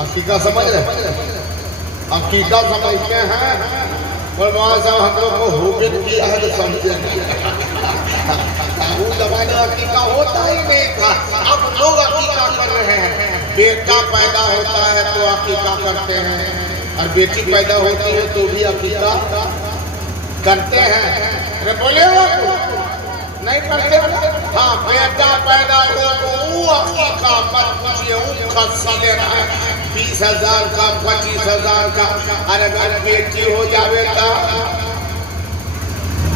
अकीका समझ रहे? अकीका समझते हैं और वहां साहब हम लोग को हुबिन किया है तो समझते नहीं। वो जमाने अकीका होता ही नहीं था, अब लोग अकीका कर रहे हैं। बेटा पैदा होता है तो अकीका करते हैं, और बेटी पैदा होती है तो भी अकीका करते हैं। अरे बोले नहीं करते? हाँ, बेटा पैदा हो तो वो अकीका मत पूछिए, वो खर्चा ले रहा है 20,000 का 25,000 का। और अगर बेटी हो जावे तो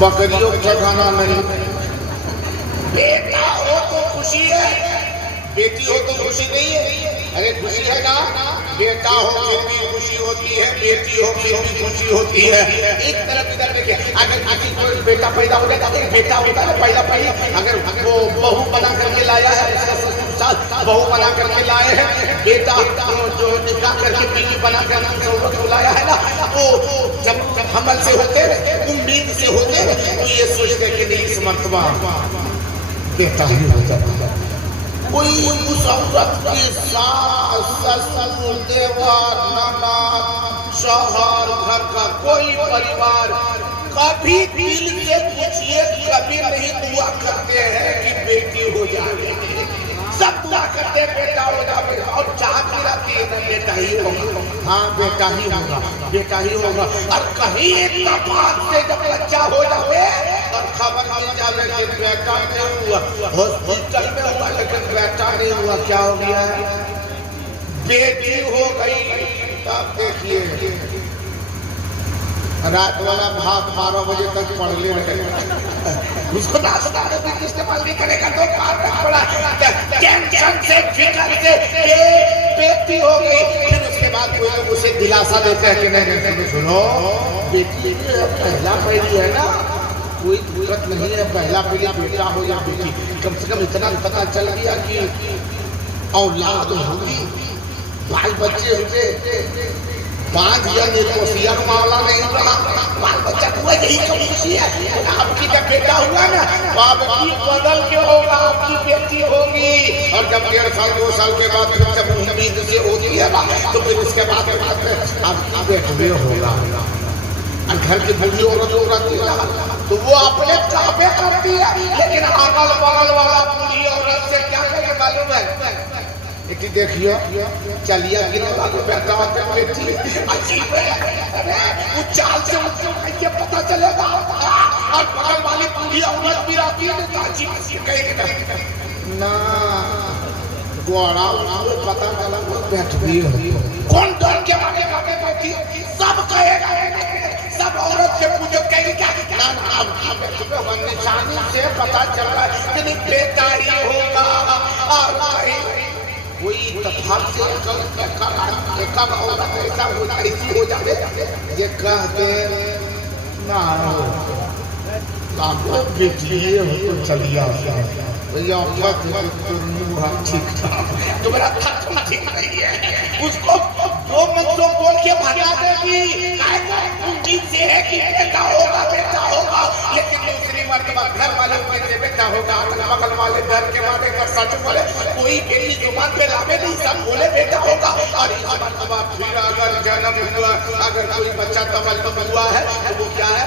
बकरियों का खाना नहीं। बेटा हो तो खुशी है, बेटी हो तो खुशी नहीं है। अरे खुशी है ना, बेटा हो फिर भी खुशी होती है, बेटी हो फिर भी खुशी होती है। एक तरफ इधर देखिए, अगर कोई बेटा पैदा हो जाता है, बेटा होता है पहला अगर वो बहू बना करके लाया है, बहू बना करके लाए हैं, बेटा जो निकाह करके बीवी बना करके औरत को लाया है ना, वो जब हमल से होते उम्मीद से होते तो ये सोचते कि नहीं इस मर्तबा बेटा ही हो जाता। कोई उस औरत के सास, ससुर, देवर, ननद, शौहर, घर का कोई परिवार कभी दिल से पूछिए, कभी नहीं दुआ करते हैं कि बेटी हो जाए। सब दुआ करते हैं बेटा हो जाए, और चाहती रहती है बेटा ही होगा। हाँ, बेटा ही होगा, बेटा ही होगा। और कहीं इत्तेफाक से जब बच्चा हो जाए और खबर मिल जाए कि बेटा नहीं हुआ, हॉस्पिटल में हुआ लेकिन बेटा नहीं हुआ, क्या हो गया? बेटी हो गई। तब देखिए रात वाला भात 12 बजे तक पढ़ ले रहे, उसको नाश्ता इस्तेमाल नहीं करेगा तो पड़ा टेंशन से, फिक्र से बेटी हो गई। फिर उसके बाद कोई लोग उसे दिलासा देते हैं कि नहीं सुनो, बेटी पहला पहली है ना, कोई दिक्कत नहीं है, पहला पहला बेटा हो या बेटी, कम से कम इतना पता चल गया कि औलाद होगी, बाल बच्चे हुए। 5 या निर्दोषिया का मामला नहीं रहा, बाल बच्चा हुआ, यही तो खुशी है। आपकी जब बेटा हुआ ना, आपकी बदल के होगा, आपकी बेटी होगी। और जब 1.5 साल 2 साल के बाद फिर जब उम्मीद से होती है तो फिर उसके बाद आपकी बेटी होगा। और घर की बूढ़ी औरत तो वो अपने चाहते करती है, लेकिन अगल बगल वाला बूढ़ी औरत से क्या कहे मालूम है? कि देखियो चलिए बेटा बेटी अजीब है, वो चाल से उसको कैसे पता चलेगा? और बगल वाली बूढ़ी औरत भी रहती है तो अजीब कहेगा ना, गोड़ा पता चला बैठ भी कौन डर के मारे बैठी, सब कहेगा, सब औरत से पूछो कहेगा ना, निशानी से पता चल रहा है कि बेटा ही होगा। और कोई इत्तेफाक से कब औरत ऐसा ऐसी हो जाए ये कहते ना बेटी हो तो चलिए ठीक ठाक, तुम्हारा थक ठीक नहीं है, उसको दो मंत्रों बोल के भगा देगी। उम्मीद से है कि बेटा होगा, बेटा होगा, लेकिन दूसरी मर्तबा घर वाले कहते बेटा होगा, बगल वाले घर के वाले का सच बोले, कोई बेटी जुबान पे लावे नहीं, सब बोले बेटा होगा। और इस मर्तबा फिर अगर जन्म हुआ, अगर कोई बच्चा तवल्लुद हुआ है तो वो क्या है?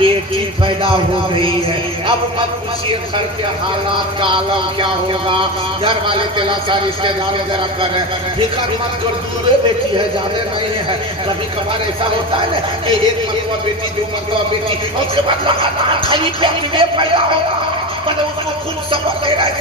बेटी पैदा हो गई है। अब मत पूछिए घर के हालात का आलम क्या होगा। घर वाले तिलासा रिश्तेदार जरा कर फिक्र मत कर, दूर बेटी है, ज्यादा नहीं है। कभी कभार ऐसा होता है ना कि 1 मरतबा बेटी 2 मरतबा बेटी, उसके बाद लगातार खाली पेट में पैदा होगा, मतलब उसको खूब सबक दे रहा है।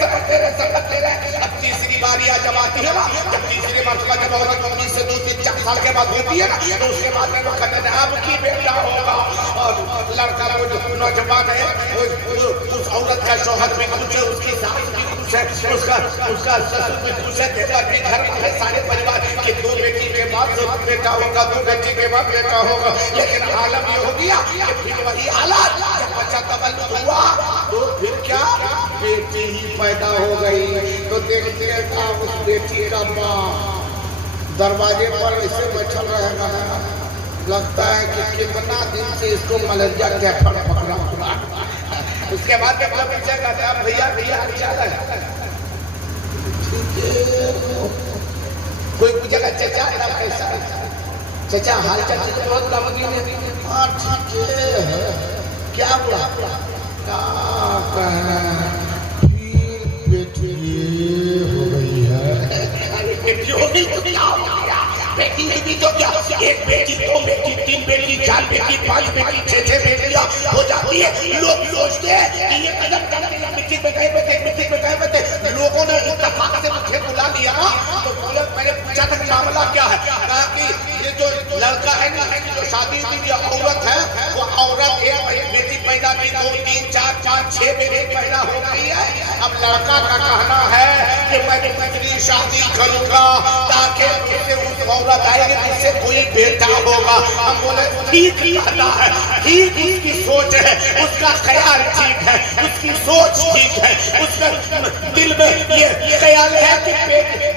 अब तीसरी बारी जब आती है ना, जब तीसरी मरतबा जब औरत 19 से 2-3-4 साल के बाद होती है ना, तो उसके बाद में कहते हैं अब की बेटा होगा। और लड़का वो नौजवान है, उस औरत का शौहर भी खुश है, उसकी सास भी खुश है, उसका ससुर भी खुश है, देवर भी घर में है, सारे परिवार के 2 बेटी के बाद बेटा होगा, 2 बेटी के बाद बेटा होगा। लेकिन हालत ये हो गया कि फिर वही हालात, जब बच्चा तवल्लुद हुआ तो फिर क्या बेटी ही पैदा हो गई। तो देखते था उस बेटी का बाप दरवाजे पर इसे बैठा रहेगा, लगता है कि कितना दिन से इसको मलेरिया के पकड़ा हुआ। उसके बाद में पीछे कहते हैं भैया भैया क्या लगा कोई पूछेगा चचा ना कैसा, चचा हाल चाल ठीक है, बहुत कम दिन है। हाँ ठीक है, क्या हुआ, क्या कहना, फिर बेटी हो गई है। अरे बेटी हो गई तो क्या हो गया, बेटी भी तो क्या, एक बेटी, दो बेटी, तीन बेटी, चार बेटी, पांच बेटी, छह बेटियां हो जाती है। लोग सोचते हैं कि ये कदम करके मिट्टी में गए बते। लोगों ने इत्तेफाक से मुझे बुला लिया ना, तो बोले, मैंने पूछा था मामला क्या है, कहा कि ये जो लड़का है ना, जो शादी की जो औरत है, वो औरत एक बेटी पैदा की, 2, 3, 4, 5, 6 बेटी पैदा हो गई है। अब लड़का का कहना है कि मैं दूसरी शादी करूंगा ताकि उस औरत आएगी जिससे कोई बेटा होगा। हम बोले ठीक कहता है, ठीक उसकी सोच है, उसका ख्याल ठीक है, उसकी सोच ठीक है, उसका दिल में ये ख्याल है कि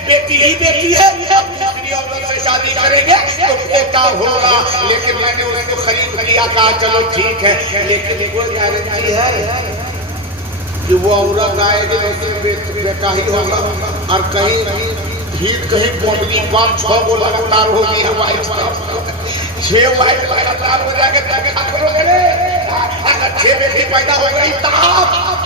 बेटी ही बेटी है, दूसरी औरत से शादी करेंगे तो बेटा होगा। लेकिन मैंने उसको खरीद लिया, कहा चलो ठीक है, लेकिन वो गारंटी है कि वो औरत आएगी तो बेटा ही होगा। और कहीं बॉडी 5-6 को लगातार होगी है, वाइट 6 वाइट लगातार हो जाएगा, अगर 6 बेटी पैदा हो गई तब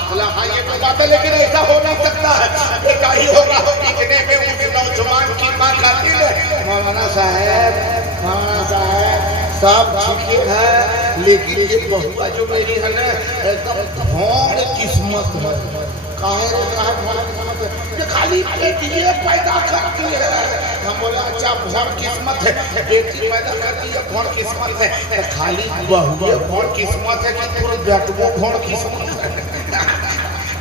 बोला हाँ ये तो बात है, लेकिन ऐसा हो नहीं सकता है, बेटा ही होगा। इतने में उस नौजवान की मां कहती है, मौलाना साहब सब ठीक है, लेकिन ये बहुआ जो मेरी है ना एकदम भोर किस्मत है। खाली बेटी पैदा करती है। हम बोले अच्छा भोर किस्मत है, बेटी पैदा करती है भोर किस्मत है, खाली बहुए भोर किस्मत है कि पूरे बेटुओ भोर किस्मत है।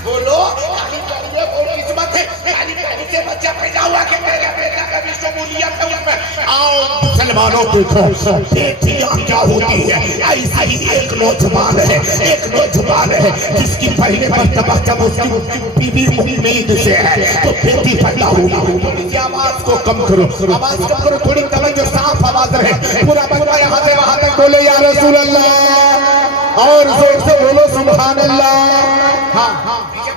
बोलो खाली बहुए भोर किस्मत है, खाली बेटी से बच्चा पैदा हुआ कि मेरा बेटा का भी शमूलियत है उसमें। आओ मुसलमानों देखो बेटियां क्या होती है, ऐसा ही एक नौजवान है जिसकी पहले मर्तबा जब उसकी बीवी उम्मीद से है तो बेटी पैदा हुई। आवाज को कम करो, थोड़ी तवज्जो, साफ आवाज रहे, पूरा बंदा यहाँ से वहां तक बोले या रसूल अल्लाह, और जोर से बोलो सुभान अल्लाह। हाँ पीछे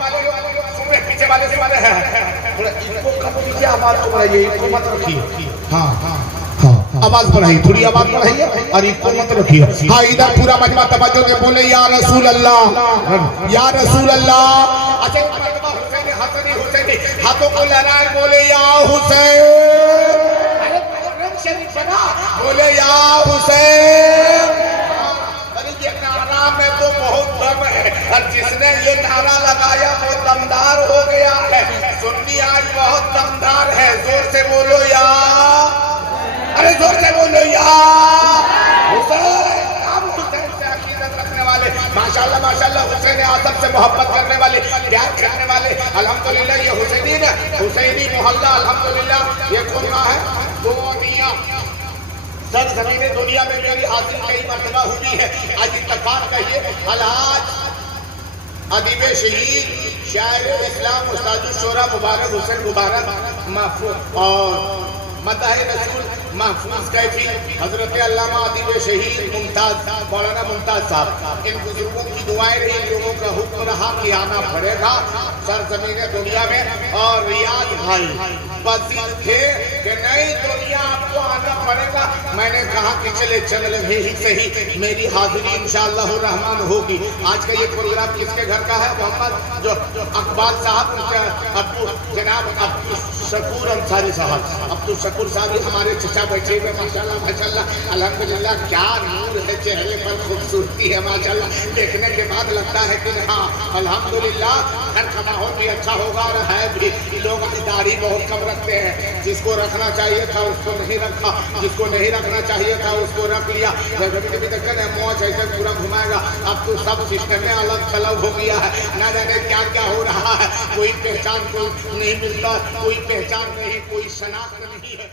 वाले हैं, थोड़ा इनको कम कीजिए, आवाज को बढ़ाइए, इनको मत रखिए। हाँ आवाज बढ़ाइए, थोड़ी आवाज बढ़ाइए और इनको मत रखिए। हाँ इधर पूरा मजमा तवज्जो से बोले या रसूल अल्लाह, या रसूल अल्लाह। अच्छा हुसैन हाथों को लहराए, बोले या हुसैन, बोले या हुसैन। अरे ये नारा में तो बहुत दम है, और जिसने ये नारा लगाया वो दमदार हो गया है। सुन्नी आज बहुत दमदार है, जोर से बोलो या, अरे जोर से बोलो या हुसैन। हम हुसैन से अकीदत रखने वाले, माशाल्लाह हुसैन आदम से मोहब्बत करने वाले, प्यार करने वाले, अल्हम्दुलिल्लाह ये हुसैनी मोहल्ला अल्हम्दुलिल्लाह ये कौन है, दुनिया सर जमीन दुनिया में मेरी हाजिरी कई मर्तबा हुई है। आज इत्तेफाक कहिए अलहाज अदीब शहीद शायर इस्लाम उस्ताद शोरा मुबारक हुसैन मुबारक महफूज और मदाह रसूल महफूज कैफी हजरत अल्लामा अदीब शहीद मुमताज मौलाना मुमताज साहब, इन बुजुर्गों की दुआएं रही, लोगों का हुक्म रहा कि आना पड़ेगा सरजमीन दुनिया में। और रियाज भाई पसीज थे कि नई दुनिया आपको आना पड़ेगा। मैंने कहा कि चले ही सही, मेरी हाजिरी इंशाअल्लाह रहमान होगी। आज का ये प्रोग्राम किसके घर का है, मोहम्मद जो अकबाल साहब, अब्दुल जनाब अब्दुल शकूर अंसारी साहब, अब्दुल शकूर साहब ही हमारे चचा बैठे हुए, माशाल्लाह अल्हम्दुलिल्लाह, क्या नूर है चेहरे पर, खूबसूरती है माशाल्लाह। देखने के बाद लगता है कि हाँ अल्हम्दुलिल्लाह घर का माहौल भी अच्छा होगा और है भी। लोग दाढ़ी बहुत कम रखते हैं, जिसको रखना चाहिए था उसको नहीं रखा, जिसको नहीं रखना चाहिए था उसको रख लिया। कभी तक मौज ऐसे पूरा घुमाएगा। अब तो सब सिस्टम में अलग थलग हो गया है, ना जाने क्या क्या हो रहा है, कोई पहचान को नहीं मिलता, कोई पहचान नहीं, कोई शनाख्त नहीं है।